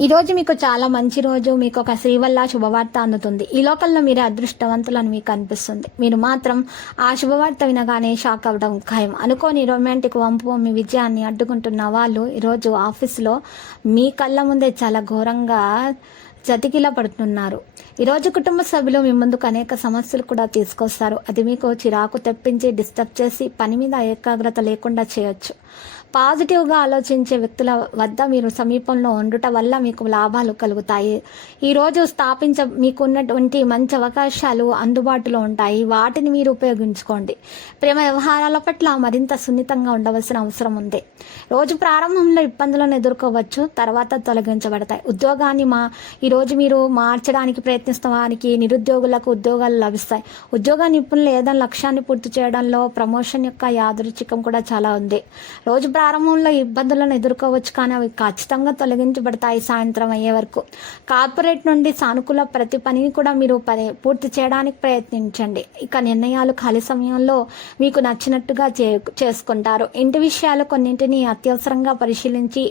ఈరోజు మీకు చాలా మంచి రోజు. మీకు ఒక శ్రీవల్ల శుభవార్త అందుతుంది. ఈ లోకల్లో మీరు అదృష్టవంతులని మీకు అనిపిస్తుంది. మీరు మాత్రం ఆ శుభవార్త వినగానే షాక్ అవ్వడం ఖాయం. అనుకోని రొమాంటిక్ వంపు మీ విజయాన్ని అడ్డుకుంటున్న వాళ్ళు ఈరోజు ఆఫీస్లో మీ కళ్ళ ముందే చాలా ఘోరంగా జతికిలా పడుతున్నారు. ఈరోజు కుటుంబ సభ్యులు మీ ముందుకు అనేక సమస్యలు కూడా తీసుకొస్తారు. అది మీకు చిరాకు తెప్పించి డిస్టర్బ్ చేసి పని మీద ఏకాగ్రత లేకుండా చేయొచ్చు. పాజిటివ్గా ఆలోచించే వ్యక్తుల వద్ద మీరు సమీపంలో ఉండటం వల్ల మీకు లాభాలు కలుగుతాయి. ఈరోజు స్థాపించ మీకు ఉన్నటువంటి మంచి అవకాశాలు అందుబాటులో ఉంటాయి. వాటిని మీరు ఉపయోగించుకోండి. ప్రేమ వ్యవహారాల పట్ల మరింత సున్నితంగా ఉండవలసిన అవసరం ఉంది. రోజు ప్రారంభంలో ఇబ్బందులను ఎదుర్కోవచ్చు తర్వాత తొలగించబడతాయి. ఉద్యోగాన్ని మా ఈరోజు మీరు మార్చడానికి ప్రయత్నిస్తున్న వారికి నిరుద్యోగులకు ఉద్యోగాలు లభిస్తాయి. ఉద్యోగ నిపుణులు ఏదైనా లక్ష్యాన్ని పూర్తి చేయడంలో ప్రమోషన్ యొక్క యాదృచ్ఛికం కూడా చాలా ఉంది. రోజు ప్రారంభంలో ఇబ్బందులను ఎదుర్కోవచ్చు కానీ అవి ఖచ్చితంగా తొలగించబడతాయి సాయంత్రం అయ్యే వరకు. కార్పొరేట్ నుండి సానుకూల ప్రతి పనిని కూడా మీరు పని పూర్తి చేయడానికి ప్రయత్నించండి. ఇక నిర్ణయాలు ఖాళీ సమయంలో మీకు నచ్చినట్టుగా చే చేసుకుంటారు. ఇంటి విషయాలు కొన్నింటిని అత్యవసరంగా పరిశీలించి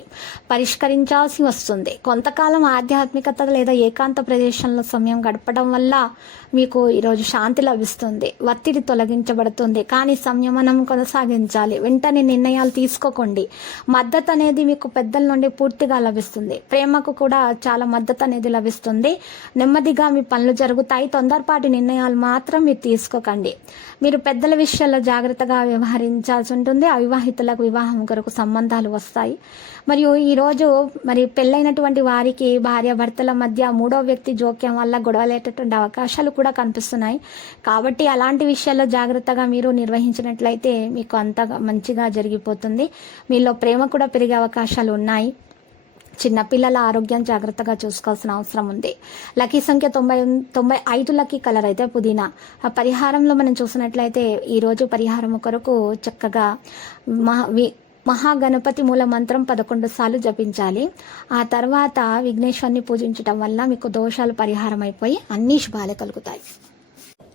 పరిష్కరించాల్సి వస్తుంది. కొంతకాలం ఆధ్యాత్మికత లేదా ఏకాంత ప్రదేశంలో సమయం గడపడం వల్ల మీకు ఈరోజు శాంతి లభిస్తుంది. ఒత్తిడి తొలగించబడుతుంది. కానీ సంయమనం కొనసాగించాలి. వెంటనే నిర్ణయాలు తీసుకో తీసుకోకండి మద్దతు అనేది మీకు పెద్దల నుండి పూర్తిగా లభిస్తుంది. ప్రేమకు కూడా చాలా మద్దతు అనేది లభిస్తుంది. నెమ్మదిగా మీ పనులు జరుగుతాయి. తొందరపాటి నిర్ణయాలు మాత్రం మీరు తీసుకోకండి. మీరు పెద్దల విషయాల్లో జాగ్రత్తగా వ్యవహరించాల్సి ఉంటుంది. అవివాహితులకు వివాహం కొరకు సంబంధాలు వస్తాయి. మరియు ఈరోజు మరి పెళ్ళైనటువంటి వారికి భార్య భర్తల మధ్య మూడో వ్యక్తి జోక్యం వల్ల గొడవలేటటువంటి అవకాశాలు కూడా కనిపిస్తున్నాయి. కాబట్టి అలాంటి విషయాల్లో జాగ్రత్తగా మీరు నిర్వహించినట్లయితే మీకు అంత మంచిగా జరిగిపోతుంది. మీలో ప్రేమ కూడా పెరిగే అవకాశాలు ఉన్నాయి. చిన్నపిల్లల ఆరోగ్యం జాగ్రత్తగా చూసుకోవాల్సిన అవసరం ఉంది. లక్కీ సంఖ్య తొంభై తొంభై ఐదు లక్కీ కలర్ అయితే పుదీనా. ఆ పరిహారంలో మనం చూసినట్లయితే ఈరోజు పరిహారం కొరకు చక్కగా మహా వి మహాగణపతి మూల మంత్రం పదకొండు సార్లు జపించాలి. ఆ తర్వాత విఘ్నేశ్వరిని పూజించడం వల్ల మీకు దోషాలు పరిహారం అయిపోయి అన్ని శుభాలు కలుగుతాయి.